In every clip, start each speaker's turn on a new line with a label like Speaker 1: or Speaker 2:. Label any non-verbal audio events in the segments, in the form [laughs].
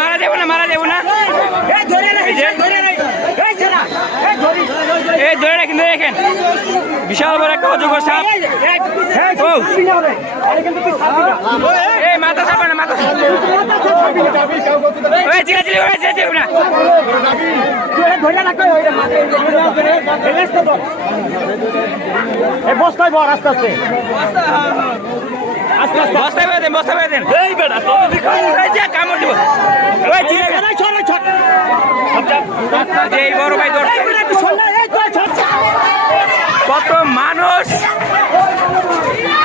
Speaker 1: মারা যাব না, মারা যাব না। এই ধরে রাখেন, ধরে বিশাল বড় একটা অযোগ্য সাপ। এই, মাথা চাপা না, মাথা
Speaker 2: বস্তায় বর আস্তে আস্তে। আস্তে আস্তে।
Speaker 1: বস্তা বেঁধে দেন বেঁধে
Speaker 2: এই বেটা
Speaker 1: এই যে কামড় দিব। ওই চিরা যে এই বড় ভাই ধরছে কত মানুষ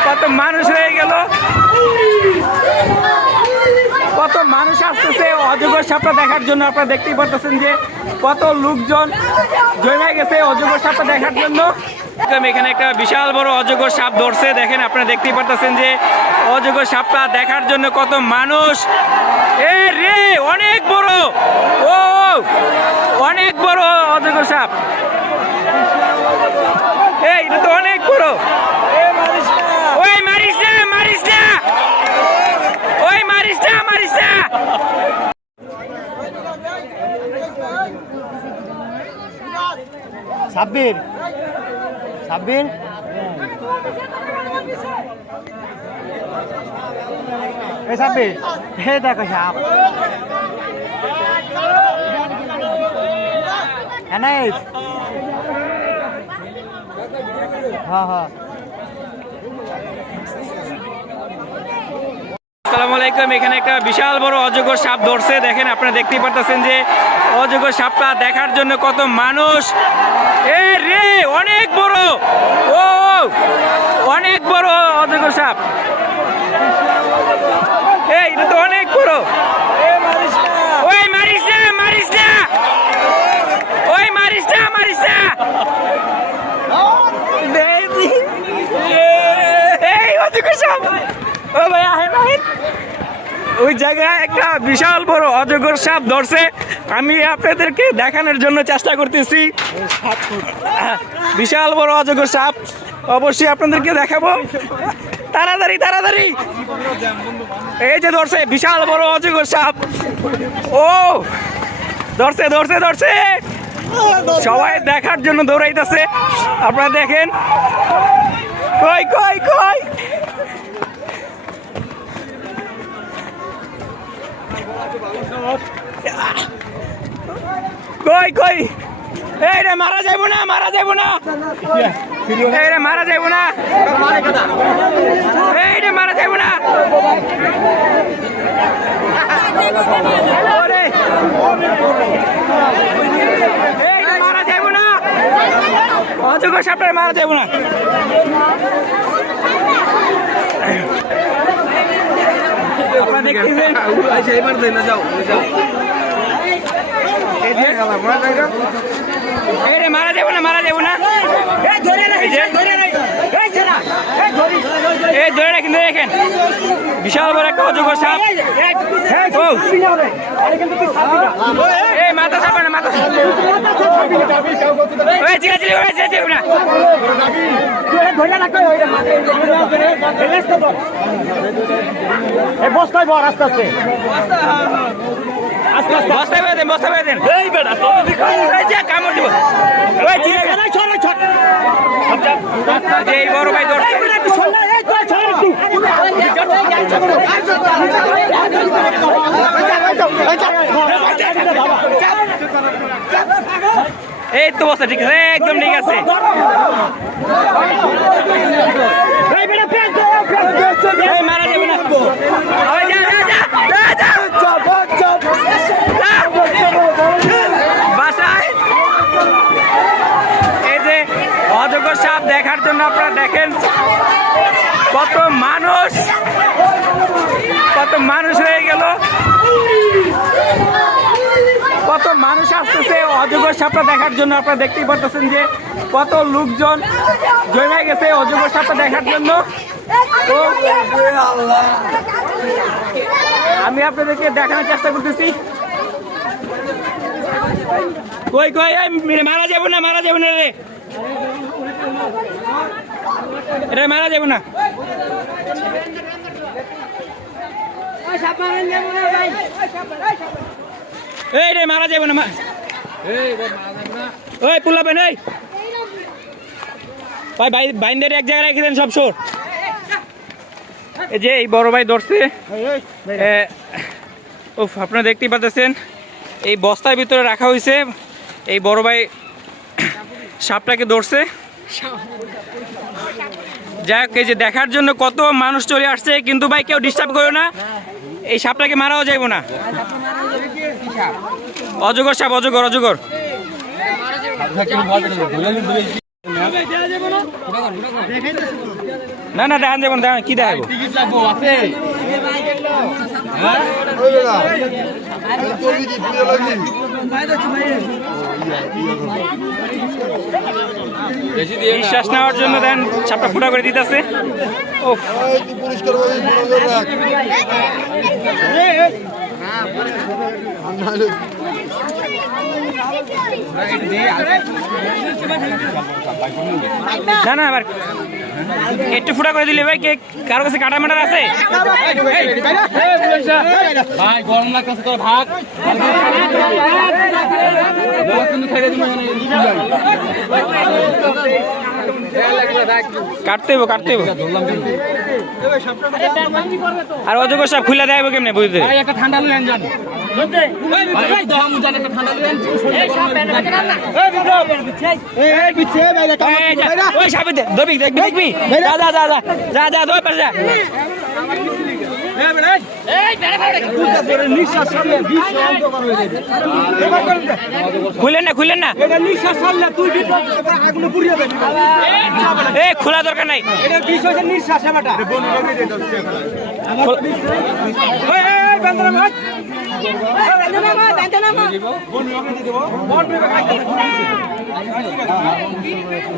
Speaker 1: কত মানুষ হয়ে গেল। কত মানুষ আসতেছে অযোগ্য সাপটা দেখার জন্য। আপনারা দেখতেই পারতেছেন যে কত লোকজন জমে গেছে অযোগ্য সাপটা দেখার জন্য। এখানে একটা বিশাল বড় অযোগ্য সাপ ধরছে। দেখেন আপনারা দেখতেই পারতেছেন যে অযোগ্য সাপটা দেখার জন্য কত মানুষ। রে, অনেক বড়। ও, অনেক বড় অযোগ্য সাপ। এই তো অনেক বড়। ওই না ওই
Speaker 2: সাব্বির। সাব্বির। এই সাব্বির হে দেখো সাপ। হ্যাঁ হ্যাঁ।
Speaker 1: আসসালামু আলাইকুম, এখানে একটা বিশাল বড় অজগর সাপ ধরছে। দেখেন, আপনারা দেখতেই পারতেছেন যে অজগর সাপটা দেখার জন্য কত মানুষ এ রে অনেক বড়। ও অনেক বড় অজগর সাপ এই এটা তো অনেক বড়। ওই মারিস না মারিস না ওই মারিস না মারিস না এই অজগর সাপ ও ভাই ওই জায়গায় একটা বিশাল বড় অজগর সাপ ধরছে। আমি আপনাদেরকে দেখানোর জন্য চেষ্টা করতেছি। বিশাল বড় অজগর সাপ। অবশ্যই আপনাদেরকে দেখাবো। তাড়াতাড়ি তাড়াতাড়ি। এই যে ধরছে, বিশাল বড় অজগর সাপ। ও, ধরছে ধরছে ধরছে। সবাই দেখার জন্য দৌড়াইতেছে। আপনারা দেখেন। কই কই কই? কই কই? এই রে মারা যাইব না মারা যাইব না। এই রে মারা যাইব না। এই রে মারা যাইব না। মারা যাইব না। অযোগ্য সাপটারে মারা যাইব না। আপনারা দেখতেছেন? এই মারা যাব না মারা যাব না এই ধরে রাখেন ধরে রাখেন বিশাল বড় একটা অযোগ্য সাপ এই মাথা চাপা না মাথা
Speaker 2: বস্তায় বর আস্তে আস্তে
Speaker 1: বেঁধে দেন বেঁধে দেন।
Speaker 2: এই বেটা
Speaker 1: এই যে কামড় দিব। ওই চিরা যে। এই বড় ভাই ধরছে এই তো বস্তা ঠিক আছে একদম ঠিক আছে। মারা যাবে না ওই যা যা যা যা, যা বাসায় এই যে অযোগ্য সাপ দেখার জন্য আপনারা দেখেন কত কত মানুষ হয়ে গেল। কত মানুষ আসতেছে। অযোগ্য সাপটা দেখার জন্য আপনারা দেখতেই পারতেছেন যে কত লোকজন জমে গেছে অযোগ্য সাপটা দেখার জন্য। আমি আপনাদেরকে দেখানোর চেষ্টা করতেছি। কই কই মারা যাব না, মারা যাব না রে। রে মারা যাব না। এই রে, মারা যাবে না ওই পুলাবেন, এই। ভাই ভাই, বাইন্দের এক জায়গায় রেখে দেন সব সোর এই যে এই বড় ভাই ধরছে। উফ, আপনারা দেখতেই পাচ্ছেন এই বস্তার ভিতরে রাখা হয়েছে এই বড় ভাই সাপটাকে ধরছে। যাক এই যে দেখার জন্য কত মানুষ চলে আসছে কিন্তু ভাই কেউ ডিস্টার্ব করো না। এই সাপটাকে মারাও যাইব না। অজগর সাপ অজগর অজগর। না না দেখান যাব না দেখান কি দেখাবো নিঃশ্বাস নেওয়ার জন্য দেন সাপটা ফুটা করে দিতেছে। ও না না আবার একটু ফুটা করে দিলে ভাই কে কারও কাছে কাটা মাটার আছে?
Speaker 2: ভাই গরম লাগতেছে তোর ভাগ।
Speaker 1: কাটতে হইব কাটতে হইব। আর অজগর সাপ খুলে দেয় কেমনে বুঝতে?
Speaker 2: ঠান্ডা
Speaker 1: দেখবি দেখবি। যা যা যা যা যা ধর যা।
Speaker 2: হয়ে
Speaker 1: খুলেন না খুলেন না।
Speaker 2: এটা নিঃশ্বাস ছাড়লে তুই বিপদ আগুনে পুড়িয়ে দেবি।
Speaker 1: এ খোলা দরকার নাই।
Speaker 2: নিঃশ্বাস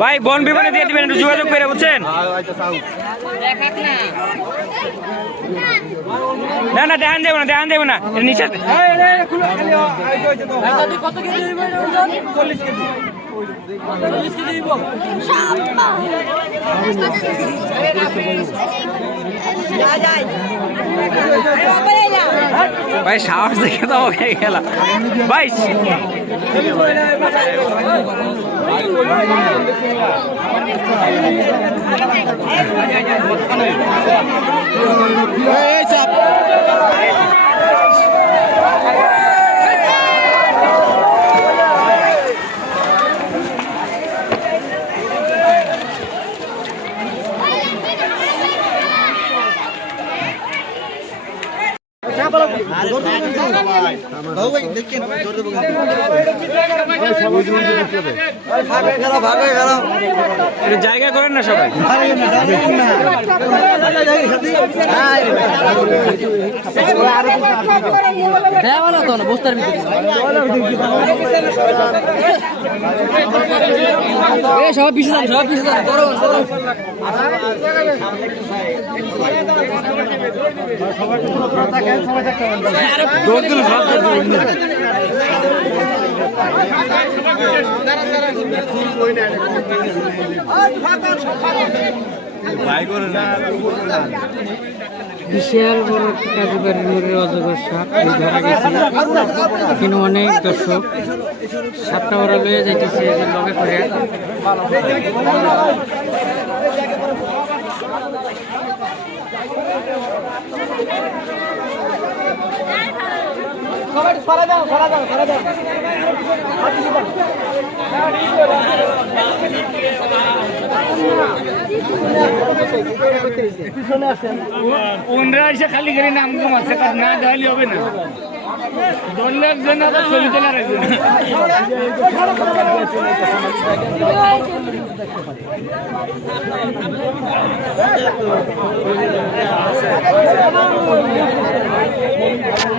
Speaker 1: ভাই, বন বিমানে দিয়ে দিবেন, একটু যোগাযোগ করে, বুঝছেন? না না, দেখান দেবো না, দেখান দেবো না। নিচে
Speaker 2: খুলে খালি এই সাহস দেখে তো কত কেজি đi. দিবেন 40 কেজি
Speaker 1: ভাই সাহস দেখে তো গেল ভাই
Speaker 3: এই চাপ
Speaker 1: একটু জায়গা করেন না সবাই
Speaker 4: বিশাল বড় কাজুবাড়ির মোড়ের অজগর সাপ ধরা গেছে। এখানে অনেক দর্শক সাপটা ওরা লয়ে যাইতেছে যে লগে করে।
Speaker 2: ওনরা এসে খালি করে নাম কম আছে না দেওয়ালি হবে না। দলের জন্য ছবি তোলা রাখবে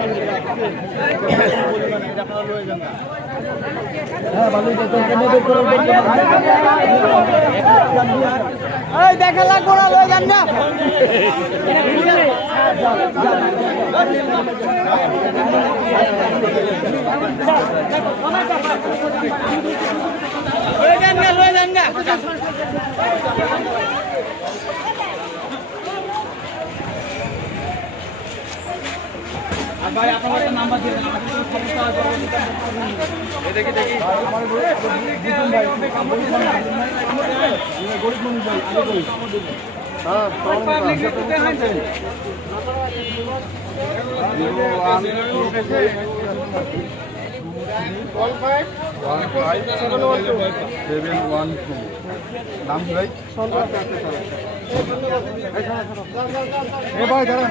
Speaker 2: [laughs] দেখা লাগবো না। লয়ে যান না লয়ে যান না
Speaker 1: আর ভাই আপনার একটা নাম্বার দিয়ে দেন আমাদের কোনো সমস্যা হয় পরবর্তীতে আমরা ফোন করব। এই দেখি দেখি
Speaker 3: সেভেন ওয়ান টু নাম ভাই এ ভাই দাঁড়ান।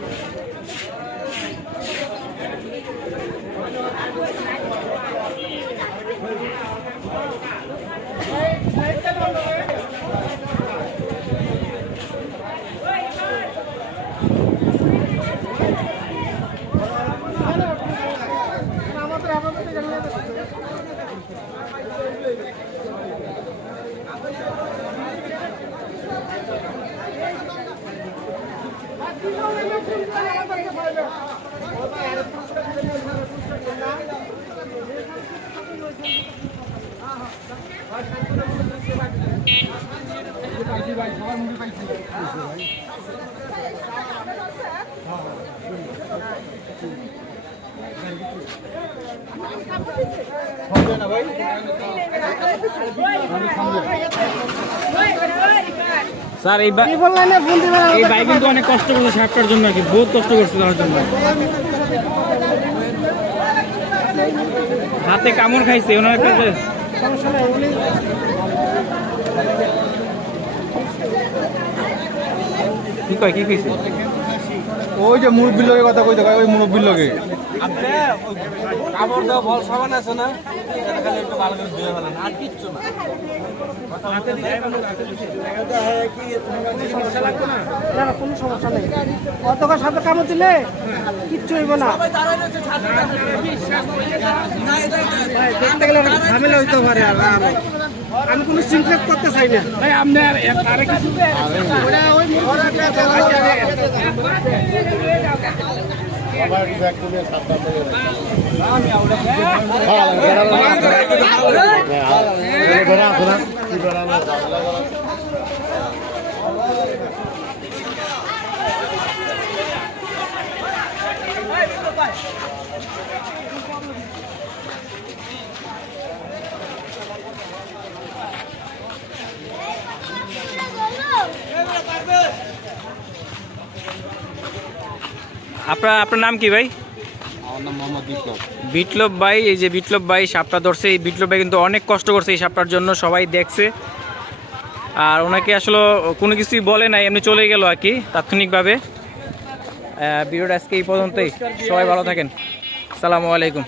Speaker 3: পাইছি ভাই সবার মুখে পাইছি
Speaker 1: স্যার, এই এই ভাই কিন্তু অনেক কষ্ট করছে সাপটার জন্য কি, বহুত কষ্ট করছে তার জন্য। হাতে কামড় খাইছে, ওনার কাছে কি কয়, কি কইছে?
Speaker 3: ওই যে মুরব্বির লোকের কথা কইতে কয় ওই মুরব্বির লোকে
Speaker 1: কামড় দেওয়া বল সাবান আছে না খালি একটু ভালো করে আর কিচ্ছু না
Speaker 2: কোনো সমস্যা নেই সাথে দিলে কিচ্ছু না ঝামেলা হইতে পারে আমি কোনো চিন্তা করতে চাই না ওটা ওই
Speaker 1: আপনার আপনার নাম কি ভাই?
Speaker 3: বিপ্লব।
Speaker 1: ভাই এই যে বিপ্লব ভাই সাপটা ধরছে। এই বিপ্লব ভাই কিন্তু অনেক কষ্ট করছে এই সাপটার জন্য সবাই দেখছে। আর ওনাকে আসলে কোনো কিছুই বলে নাই এমনি চলে গেল আর কি তাৎক্ষণিকভাবে। ভিডিওটা আজকে এই পর্যন্তই। সবাই ভালো থাকেন। সালামু আলাইকুম।